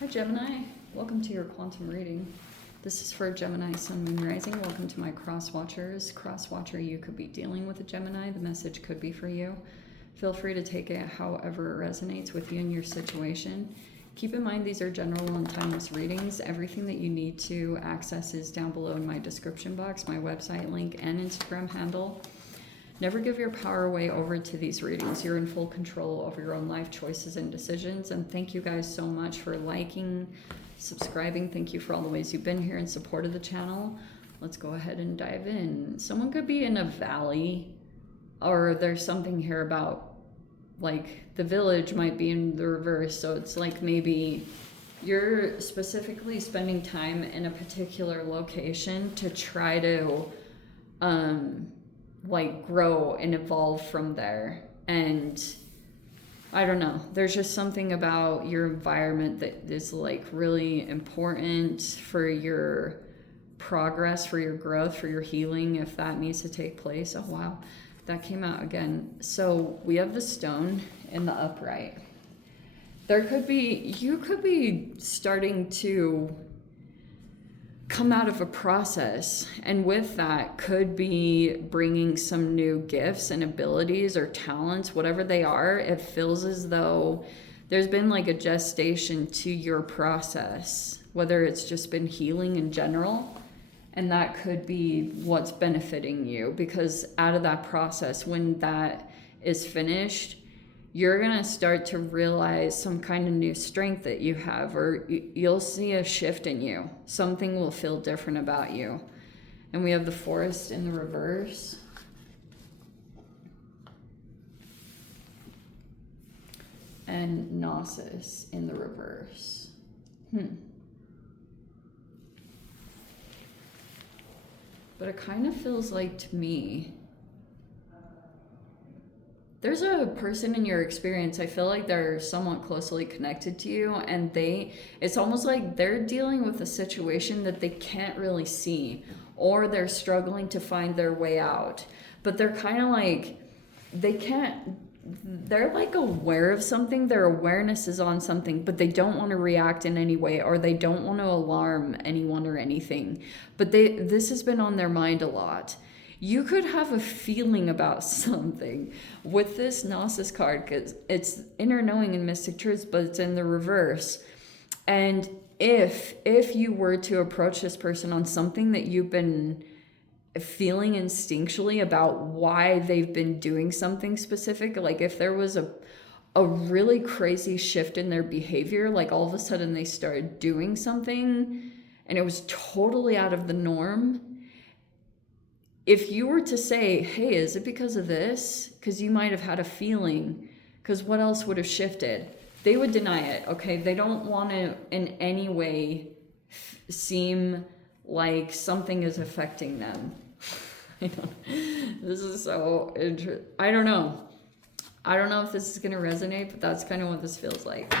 Hi Gemini, welcome to your quantum reading. This is for Gemini, Sun, Moon, Rising. Welcome to my cross watchers. Cross watcher, you could be dealing with a Gemini. The message could be for you. Feel free to take it however it resonates with you and your situation. Keep in mind these are general and timeless readings. Everything that you need to access is down below in my description box, my website link and Instagram handle. Never give your power away over to these readings. You're in full control over your own life choices and decisions. And thank you guys so much for liking, subscribing. Thank you for all the ways you've been here in support of the channel. Let's go ahead and dive in. Someone could be in a valley, or there's something here about like the village might be in the reverse. So it's like maybe you're specifically spending time in a particular location to try to like grow and evolve from there. And I don't know, there's just something about your environment that is like really important for your progress, for your growth, for your healing, if that needs to take place. Oh wow, that came out again. So we have the stone in the upright. There could be, you could be starting to come out of a process, and with that could be bringing some new gifts and abilities or talents, whatever they are. It feels as though there's been like a gestation to your process, whether it's just been healing in general, and that could be what's benefiting you, because out of that process, when that is finished, you're going to start to realize some kind of new strength that you have, or you'll see a shift in you. Something will feel different about you. And we have the forest in the reverse. And Gnosis in the reverse. But it kind of feels like to me, there's a person in your experience, I feel like they're somewhat closely connected to you, and it's almost like they're dealing with a situation that they can't really see, or they're struggling to find their way out. But they're kind of like, they're like aware of something, their awareness is on something, but they don't want to react in any way, or they don't want to alarm anyone or anything. But this has been on their mind a lot. You could have a feeling about something with this Gnosis card, because it's inner knowing and mystic truths, but it's in the reverse. And if you were to approach this person on something that you've been feeling instinctually about why they've been doing something specific, like if there was a really crazy shift in their behavior, like all of a sudden they started doing something and it was totally out of the norm. If you were to say, hey, is it because of this? Because you might have had a feeling, because what else would have shifted? They would deny it, okay? They don't want to in any way seem like something is affecting them. This is so interesting. I don't know if this is going to resonate, but that's kind of what this feels like.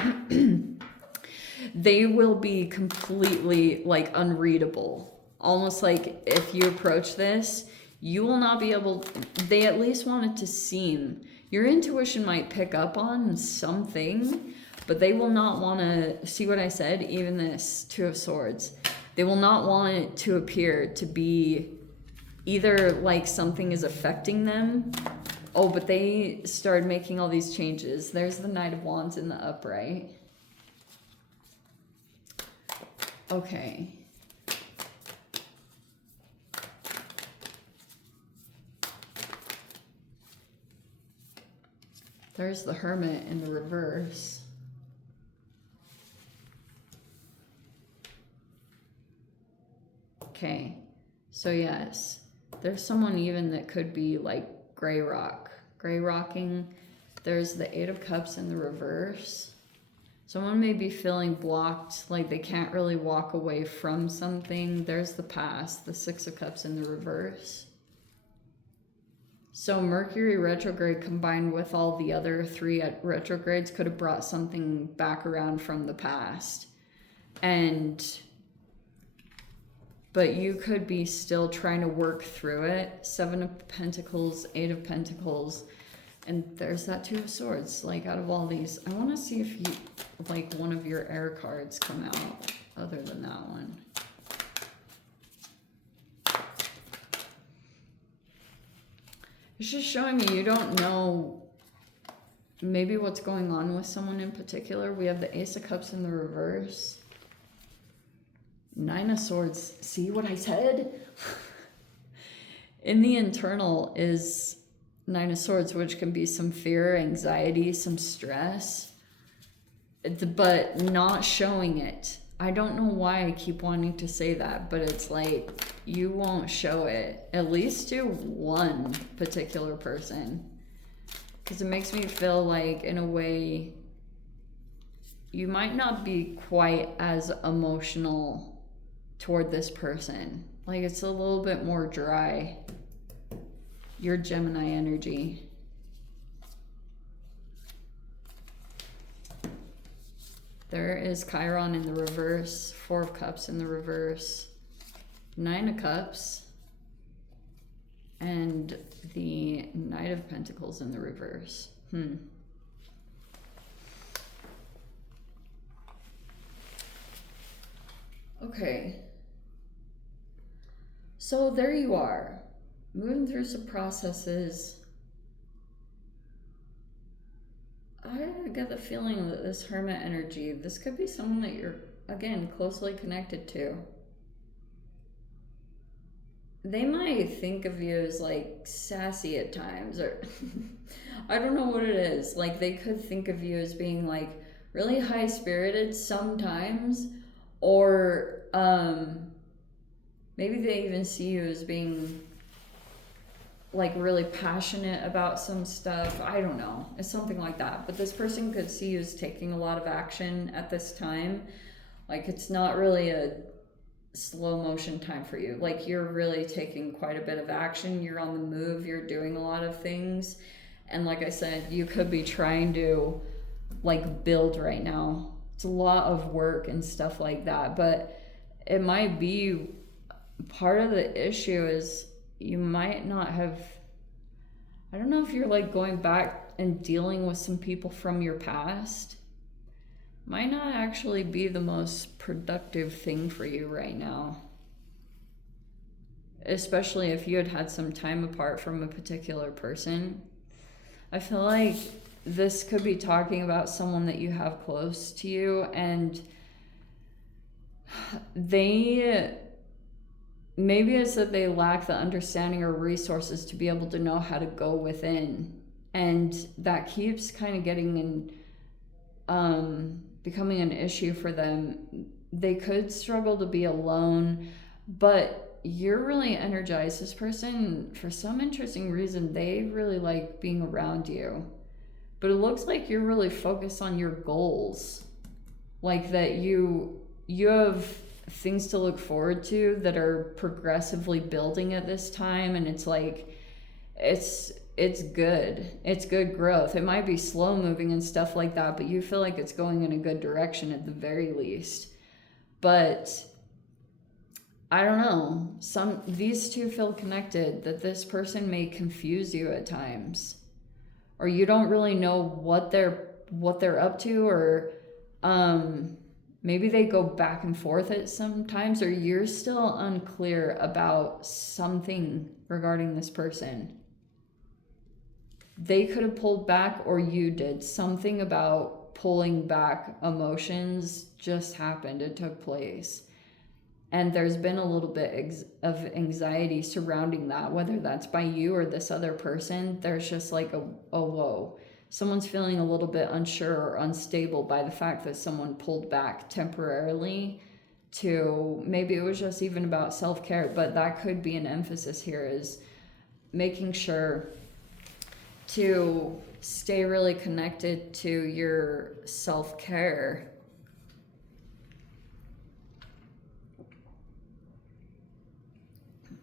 They will be completely like unreadable. Almost like if you approach this, you will not be able, they at least want it to seem, your intuition might pick up on something, but they will not want to, see what I said? Even this Two of Swords. They will not want it to appear to be either like something is affecting them. Oh, but they started making all these changes. There's the Knight of Wands in the upright. Okay. There's the Hermit in the reverse. Okay, so yes, there's someone even that could be like gray rocking. There's the Eight of Cups in the reverse. Someone may be feeling blocked, like they can't really walk away from something. There's the past, the Six of Cups in the reverse. So Mercury retrograde combined with all the other three retrogrades could have brought something back around from the past. But you could be still trying to work through it. Seven of Pentacles, Eight of Pentacles. And there's that Two of Swords. Like, out of all these, I want to see if you, like, one of your air cards come out other than that one. It's just showing me you don't know maybe what's going on with someone in particular. We have the Ace of Cups in the reverse. Nine of Swords. See what I said? In the internal is Nine of Swords, which can be some fear, anxiety, some stress, but not showing it. I don't know why I keep wanting to say that, but it's like you won't show it, at least to one particular person. Because it makes me feel like, in a way, you might not be quite as emotional toward this person. Like, it's a little bit more dry. Your Gemini energy. There is Chiron in the reverse, Four of Cups in the reverse, Nine of Cups, and the Knight of Pentacles in the reverse. Okay. So there you are. Moving through some processes. I get the feeling that this Hermit energy, this could be someone that you're, again, closely connected to. They might think of you as, like, sassy at times, or I don't know what it is. Like, they could think of you as being, like, really high-spirited sometimes, or maybe they even see you as being, like, really passionate about some stuff. I don't know. It's something like that. But this person could see you as taking a lot of action at this time. Like, it's not really a slow motion time for you. Like, you're really taking quite a bit of action. You're on the move. You're doing a lot of things. And like I said, you could be trying to, like, build right now. It's a lot of work and stuff like that. But it might be part of the issue is you might not have, I don't know if you're, like, going back and dealing with some people from your past. Might not actually be the most productive thing for you right now. Especially if you had had some time apart from a particular person. I feel like this could be talking about someone that you have close to you, and they, maybe it's that they lack the understanding or resources to be able to know how to go within. And that keeps kind of getting in, becoming an issue for them. They could struggle to be alone, but you're really energized. This person, for some interesting reason, they really like being around you. But it looks like you're really focused on your goals. Like that you have things to look forward to that are progressively building at this time, and it's like it's good. It's good growth. It might be slow moving and stuff like that, but you feel like it's going in a good direction at the very least. But I don't know. These two feel connected, that this person may confuse you at times. Or you don't really know what they're up to, or maybe they go back and forth at sometimes, or you're still unclear about something regarding this person. They could have pulled back, or you did. Something about pulling back emotions just happened. It took place. And there's been a little bit of anxiety surrounding that, whether that's by you or this other person. There's just like a whoa. Someone's feeling a little bit unsure or unstable by the fact that someone pulled back temporarily to, maybe it was just even about self-care, but that could be an emphasis here, is making sure to stay really connected to your self-care.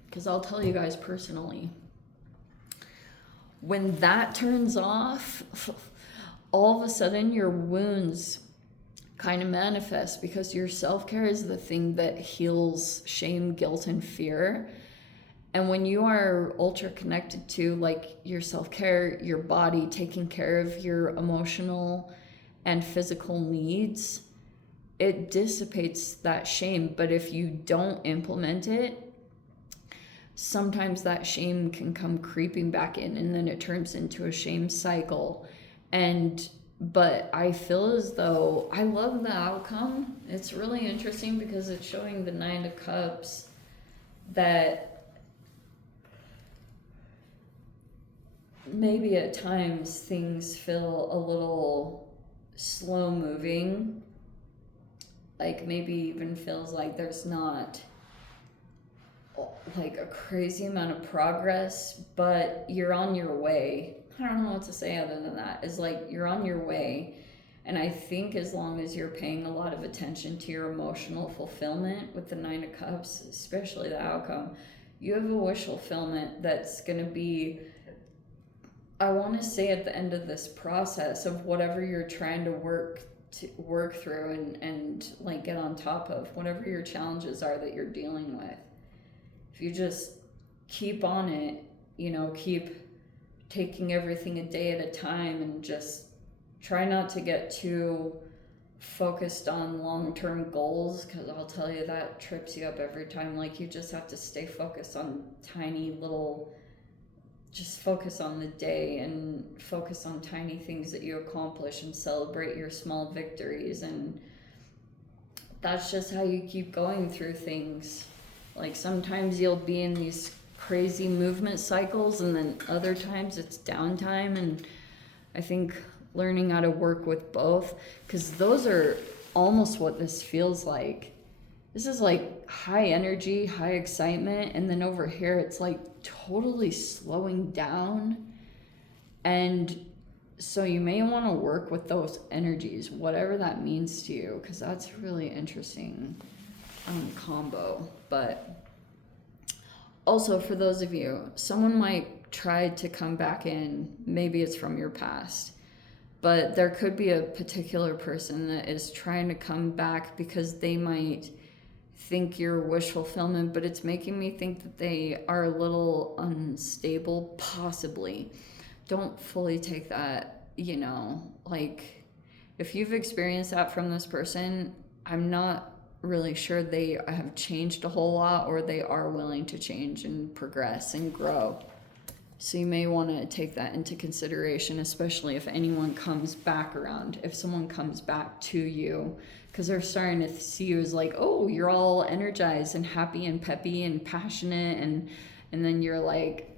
Because I'll tell you guys personally, when that turns off, all of a sudden your wounds kind of manifest, because your self-care is the thing that heals shame, guilt, and fear. And when you are ultra connected to like your self-care, your body, taking care of your emotional and physical needs, it dissipates that shame. But if you don't implement it, sometimes that shame can come creeping back in, and then it turns into a shame cycle. But I feel as though I love the outcome. It's really interesting because it's showing the Nine of Cups that maybe at times things feel a little slow moving. Like maybe even feels like there's not like a crazy amount of progress, but you're on your way. I don't know what to say other than that. It's like you're on your way. And I think as long as you're paying a lot of attention to your emotional fulfillment with the Nine of Cups, especially the outcome, you have a wish fulfillment that's going to be, I want to say at the end of this process of whatever you're trying to work through and like get on top of, whatever your challenges are that you're dealing with. If you just keep on it, keep taking everything a day at a time and just try not to get too focused on long-term goals, because I'll tell you that trips you up every time. Like you just have to stay focused on tiny little, just focus on the day and focus on tiny things that you accomplish and celebrate your small victories. And that's just how you keep going through things. Like sometimes you'll be in these crazy movement cycles, and then other times it's downtime. And I think learning how to work with both, because those are almost what this feels like. This is like high energy, high excitement, and then over here it's like totally slowing down. And so you may want to work with those energies, whatever that means to you, because that's really interesting combo. But also for those of you, someone might try to come back in, maybe it's from your past, but there could be a particular person that is trying to come back because they might think you're wish fulfillment, but it's making me think that they are a little unstable, possibly. Don't fully take that, like if you've experienced that from this person, I'm not really sure they have changed a whole lot, or they are willing to change and progress and grow. So you may want to take that into consideration, especially if anyone comes back around, if someone comes back to you, because they're starting to see you as like, oh, you're all energized and happy and peppy and passionate, and then you're like,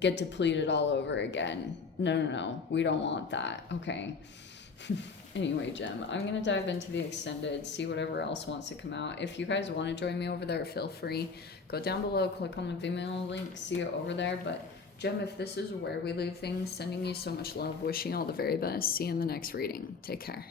get depleted all over again. No, we don't want that. Okay. Anyway, Gem, I'm going to dive into the extended, see whatever else wants to come out. If you guys want to join me over there, feel free. Go down below, click on the Venmo link, see it over there. But Gem, if this is where we leave things, sending you so much love, wishing you all the very best. See you in the next reading. Take care.